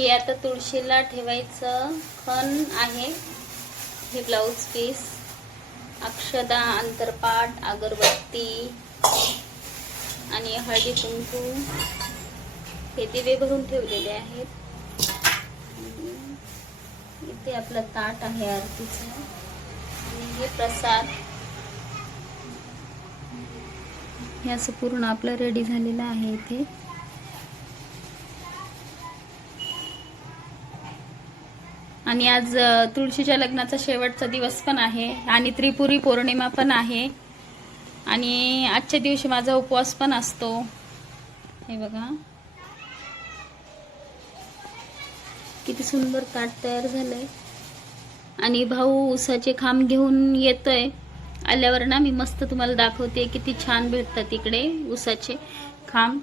हे आता तुळशीला ठेवायचं खण आहे. हे ब्लाऊज पीस अक्षदा अंतरपाट अगरबत्ती आणि हळदी कुंकू. हे दिवे भरून ठेवलेले आहेत. इथे आपलं ताट आहे आरतीचं. आणि हे प्रसाद. हे असं पूर्ण आपलं रेडी झालेलं आहे इथे. आणि आज तुळशीच्या लग्नाचा शेवटचा दिवस पण आहे आणि त्रिपुरी पौर्णिमा पण आहे. आणि आजच्या दिवशी माझा उपवास पण असतो. हे बघा. किती सुंदर ताट तयार झालंय. आणि भाऊ उसाचे खांब घेऊन येतोय. आल्यावर ना मी मस्त तुम्हाला दाखवते किती छान भेटतात इकडे उसाचे खांब.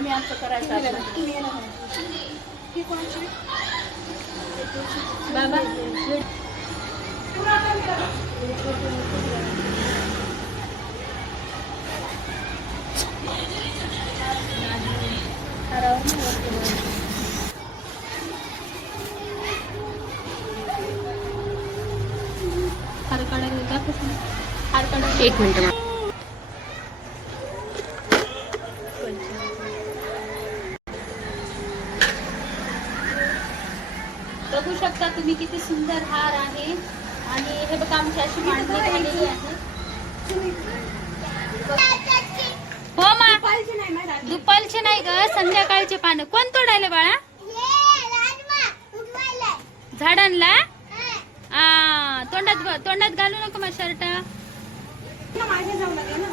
आम्ही आमचं करायचं बाबा एक मिनटं बघू शकता तुम्ही किती सुंदर हार आहे. आणि हे बघा आमची अशी मांडणी झालेली आहे. हो मा. दुपारचे नाही ग संध्याकाळचे पानं. कोण तोडायला बाळा? झाडांना आ तोंडात तोंडात घालू नको मग शर्ट. माझ्या जाऊ लागले ना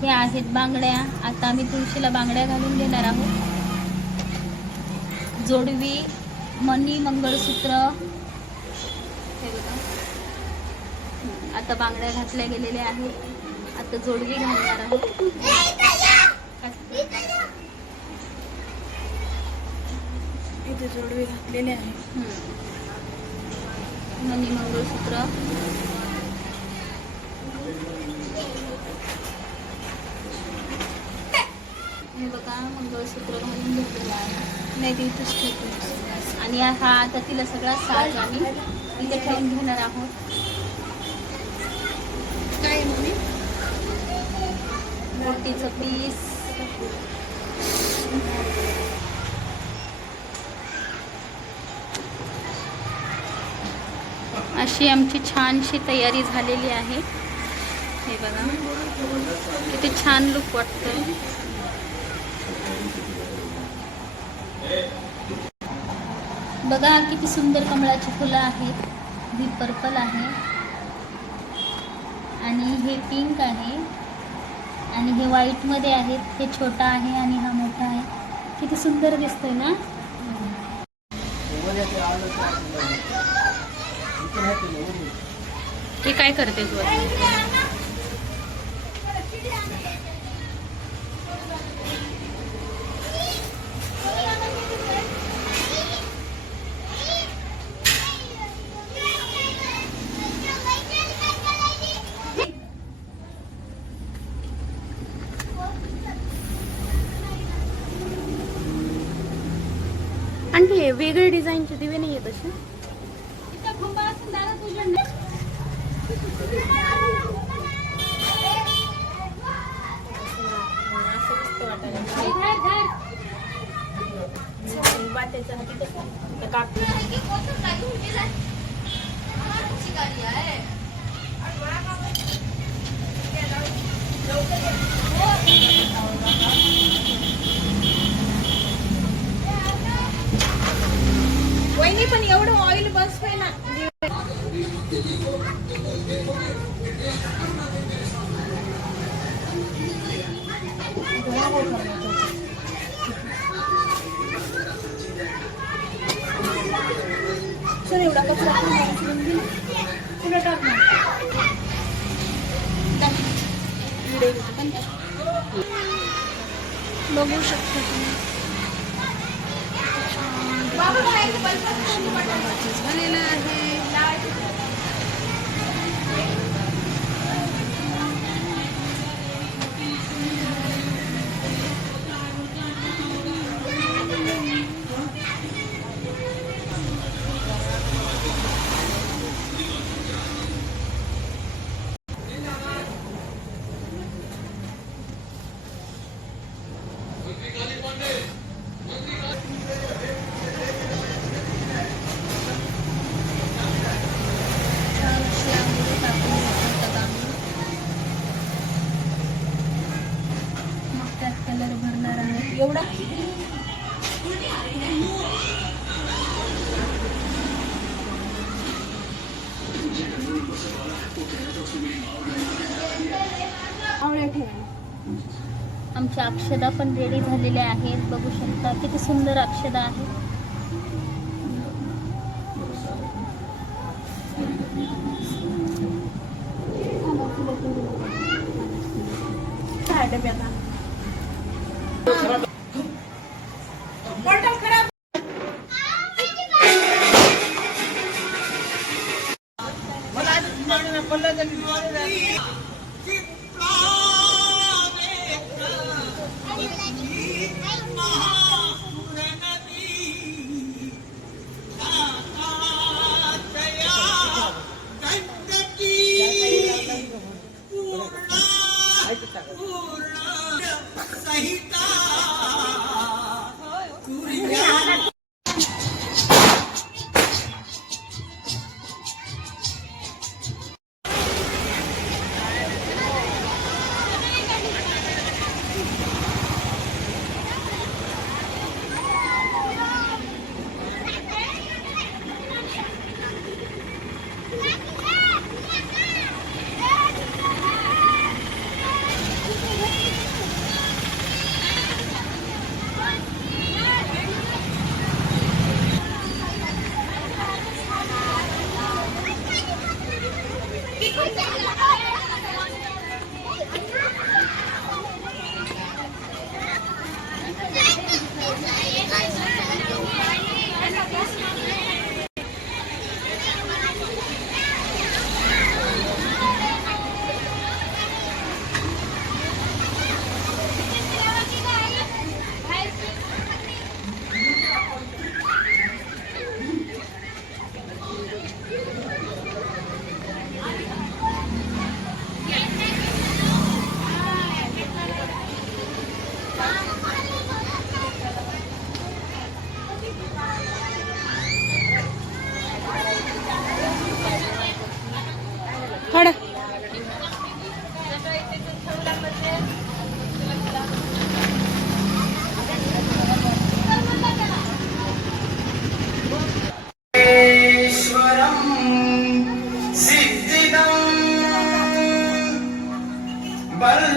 हे आहेत बांगड्या. आता आम्ही तुळशीला बांगड्या घालून घेणार आहोत. जोडवी मणी मंगळसूत्र. हे बघा. आता बांगड्या घातल्या गेलेल्या आहेत. आता जोडवी घालणार आहोत. इथे जोडवे घातलेले आहे. मणी मंगळसूत्र हे बघा मंगळसूत्र घालून घेतलेलं आहे. नाही ते इथेच ठेवतो. आणि हा आता तिला सगळा साज आम्ही इथे ठेवून घेणार आहोत. काय मम्मी? मोठीचं पीस. अशी आमची छानशी तयारी झालेली आहे. हे बघा. किती छान लुक वाटतं बघा किती सुंदर कमळाची फुलं आहेत. ही पर्पल आहे. आणि हे पिंक आहे. आणि हे व्हाईटमध्ये आहेत. हे छोटा आहे आणि हा मोठा आहे. किती सुंदर दिसतोय ना? हे काय करते तू डिझाईनचे दिवे नाही येत असे वाटायचं एवढा कचरा पुन्हा टाकणार बघू शकता तुम्ही अक्षदा पण रेडी झालेल्या आहेत. बघू शकता किती सुंदर अक्षदा आहे. डब्यात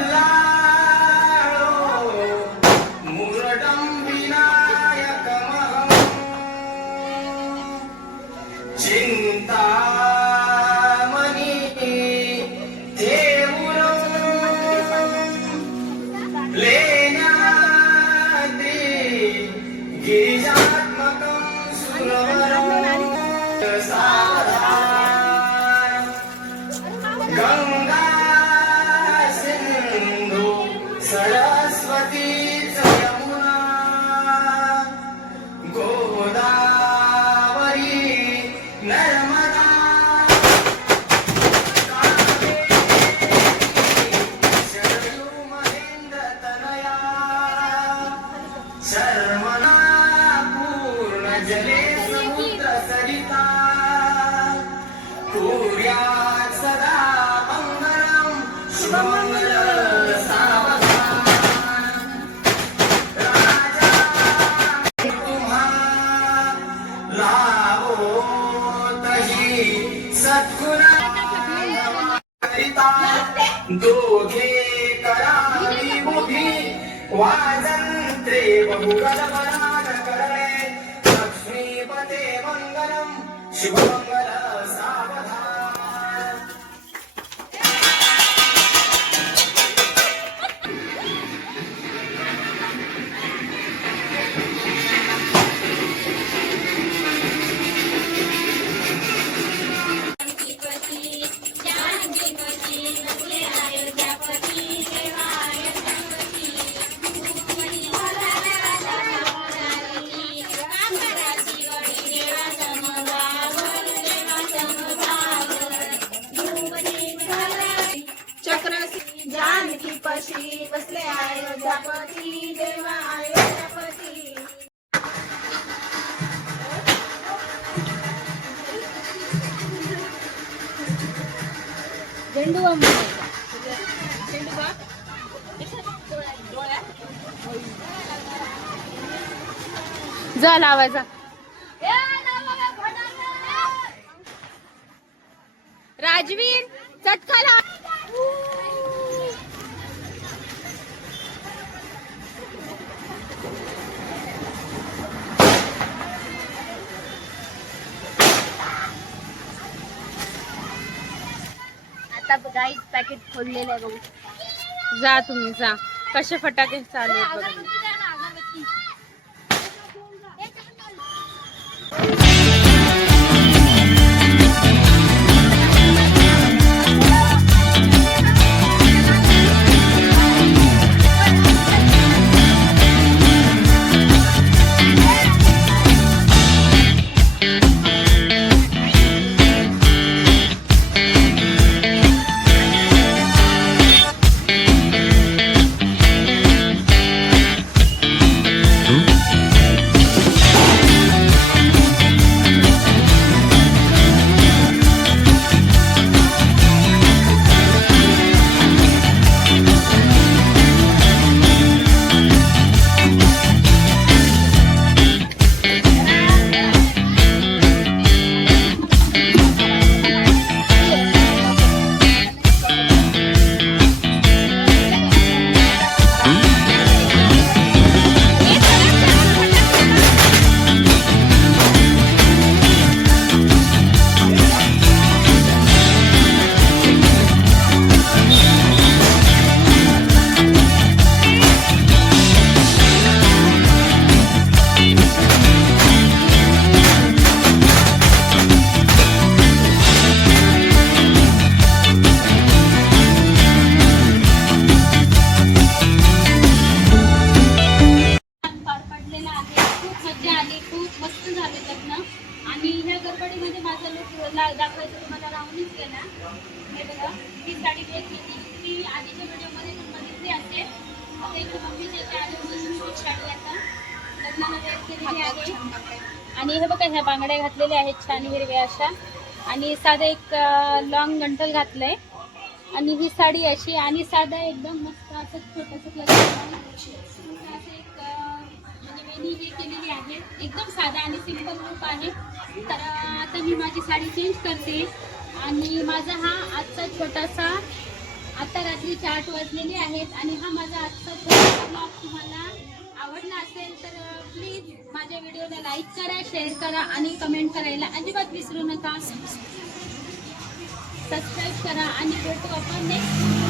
love. Bye. जानकी पशी बसले अयोध्यापती देवा अयोध्यापती झेंडू बनवायचा. जा लावायचा राजवीर चटका आता गाईज पॅकेट फोडलेलं आहे बघू जा तुम्ही जा कसे फटाके चालू आहेत बघा. मजा आली खूप मस्त झाले लग्न. आणि ह्या गडबडीमध्ये माझा लुक दाखवायचं तुम्हाला राहूनच गेला. हे बघा ही साडी वेअर केली ती आधीच्या व्हिडिओमध्ये पण बघितली असेल. आता इकडे मम्मीच्या याच्या आधीपासून मी साडी आता लग्नाला केलेली आहे. आणि हे बघा ह्या बांगड्या घातलेल्या आहेत छान हिरव्या अशा. आणि साधं एक लॉंग गंठल घातलंय. आणि ही साडी अशी. आणि साधा एकदम मस्त असं छोटंसं मी हे केलेली आहे. एकदम साधा आणि सिंपल रूप आहे. तर आता मी माझी साडी चेंज करते. आणि माझा हा आजचा छोटासा आता रात्री चाट वाजलेले आहेत आणि हा माझा आजचा छोटासा ब्लॉग तुम्हाला आवडला असेल तर प्लीज माझ्या व्हिडिओला लाईक करा शेअर करा आणि कमेंट करायला अजिबात विसरू नका. सबस्क्राईब करा आणि भेटू आपण नेक्स्ट